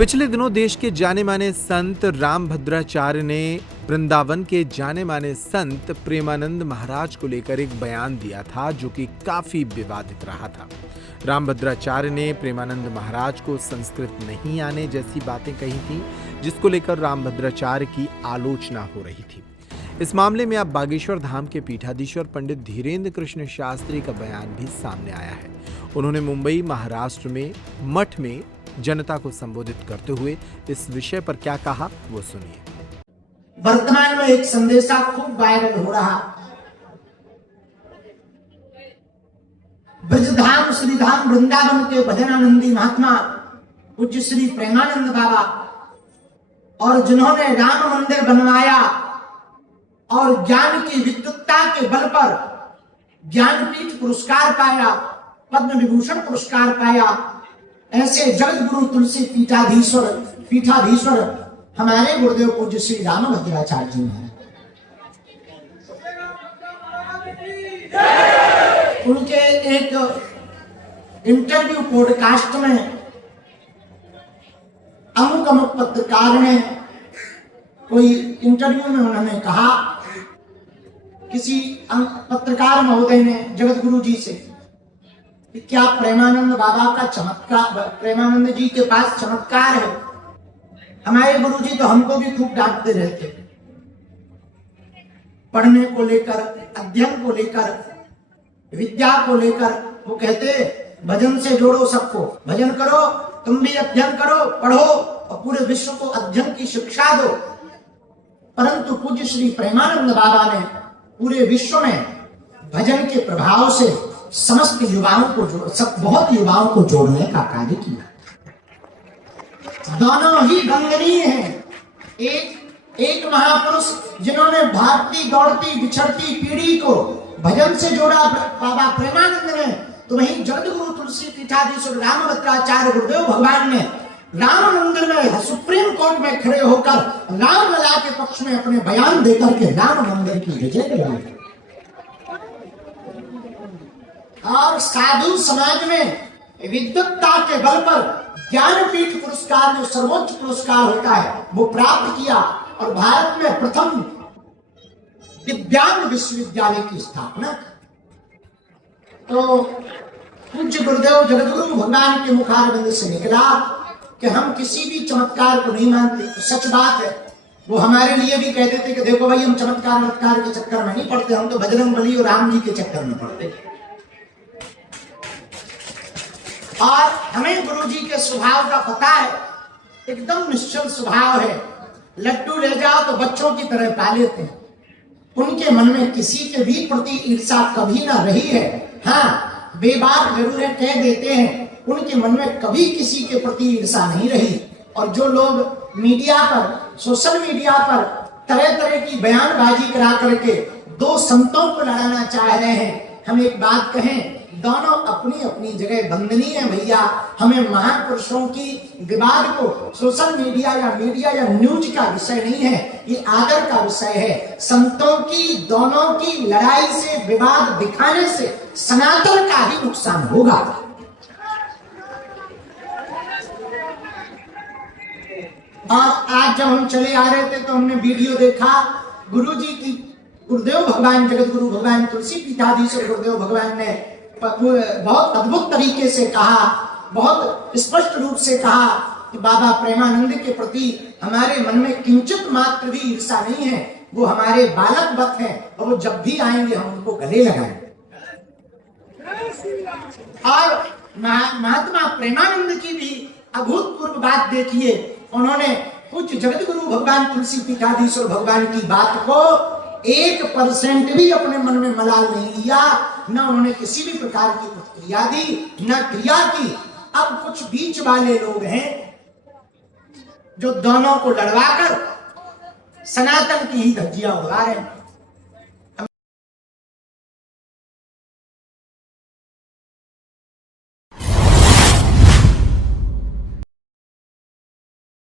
पिछले दिनों देश के जाने माने संत रामभद्राचार्य ने वृंदावन के जाने माने संत प्रेमानंद महाराज को लेकर एक बयान दिया था जो कि काफी विवादित रहा था। रामभद्राचार्य ने प्रेमानंद महाराज को संस्कृत नहीं आने जैसी बातें कही थी, जिसको लेकर रामभद्राचार्य की आलोचना हो रही थी। इस मामले में अब बागेश्वर धाम के पीठाधीश्वर पंडित धीरेन्द्र कृष्ण शास्त्री का बयान भी सामने आया है। उन्होंने मुंबई महाराष्ट्र में मठ में जनता को संबोधित करते हुए इस विषय पर क्या कहा वो सुनिए। वर्तमान में एक संदेशा खूब वायरल हो रहा, ब्रजधाम श्रीधाम वृंदावन के भजनानंदी महात्मा पूज्य श्री प्रेमानंद बाबा और जिन्होंने राम मंदिर बनवाया और ज्ञान की विद्वत्ता के बल पर ज्ञानपीठ पुरस्कार पाया, पद्म विभूषण पुरस्कार पाया, ऐसे जगत गुरु तुलसी पीठाधीश्वर हमारे गुरुदेव पूज्य श्री रामभद्राचार्य जी हैं। उनके एक इंटरव्यू पॉडकास्ट में अमुक पत्रकार ने कोई इंटरव्यू में उन्होंने कहा, किसी पत्रकार महोदय ने जगत गुरु जी से, क्या प्रेमानंद बाबा का चमत्कार, प्रेमानंद जी के पास चमत्कार है? हमारे गुरु जी तो हमको भी खूब डांटते रहते, पढ़ने को लेकर, अध्ययन को लेकर, विद्या को लेकर। वो कहते भजन से जोड़ो सबको, भजन करो, तुम भी अध्ययन करो, पढ़ो और पूरे विश्व को अध्ययन की शिक्षा दो। परंतु पूज्य श्री प्रेमानंद बाबा ने पूरे विश्व में भजन के प्रभाव से समस्त युवाओं को बहुत युवाओं को जोड़ने का कार्य किया। दोनों ही वंदनीय हैं। एक महापुरुष जिन्होंने भागती दौड़ती बिछड़ती पीढ़ी को भजन से जोड़ा बाबा प्रेमानंद ने, तो वहीं जगत गुरु तुलसी पीठाधीश्वर रामभद्राचार्य गुरुदेव भगवान ने राम मंदिर में सुप्रीम कोर्ट में खड़े होकर रामलला के पक्ष में अपने बयान देकर के राम मंदिर की विजय दिलाई। और साधु समाज में विद्वत्ता के बल पर ज्ञानपीठ पुरस्कार, जो सर्वोच्च पुरस्कार होता है, वो प्राप्त किया और भारत में प्रथम दिव्यांग विश्वविद्यालय की स्थापना। तो पूज्य गुरुदेव जगतगुरु भगवान के मुखारविंद से निकला कि हम किसी भी चमत्कार को नहीं मानते। तो सच बात है, वो हमारे लिए भी कहते थे कि देखो भाई, हम चमत्कार के चक्कर में नहीं पड़ते, हम तो बजरंगबली और राम जी के चक्कर में पड़ते। और हमें गुरु जी के स्वभाव का पता है, एकदम निश्चल स्वभाव है। लड्डू ले जाओ तो बच्चों की तरह पा लेते हैं। उनके मन में किसी के भी प्रति ईर्ष्या कभी ना रही है। हाँ, बेबाक जरूर है, कह देते हैं, उनके मन में कभी किसी के प्रति ईर्ष्या नहीं रही। और जो लोग मीडिया पर, सोशल मीडिया पर तरह तरह की बयानबाजी करा करके दो संतों को लड़ाना चाह रहे हैं, हम एक बात कहें, दोनों अपनी अपनी जगह वंदनीय है भैया। हमें महापुरुषों की विवाद को सोशल मीडिया या न्यूज का विषय नहीं है, ये आदर का विषय है। संतों की दोनों की लड़ाई से, विवाद दिखाने से सनातन का ही नुकसान होगा। और आज जब हम चले आ रहे थे तो हमने वीडियो देखा, गुरुजी की, गुरुदेव भगवान जगत गुरु भगवान तुलसी पीठाधीश्वर गुरुदेव भगवान ने बहुत अद्भुत तरीके से कहा, बहुत स्पष्ट रूप से कहा कि बाबा प्रेमानंद के प्रति हमारे मन में किंचित मात्र भी ईर्ष्या नहीं है। वो हमारे बालक वत हैं और वो जब भी आएंगे हम उनको गले लगाएंगे। और महात्मा प्रेमानंद की भी अभूतपूर्व बात देखिए, उन्होंने कुछ जगत गुरु भगवान तुलसी पीठाधीश्वर भगवान की बात को 1% भी अपने मन में मलाल नहीं लिया, न उन्होंने किसी भी प्रकार की प्रतिक्रिया दी, न क्रिया की। अब कुछ बीच वाले लोग हैं जो दोनों को लड़वाकर सनातन की ही धज्जियां उड़ा रहे हैं।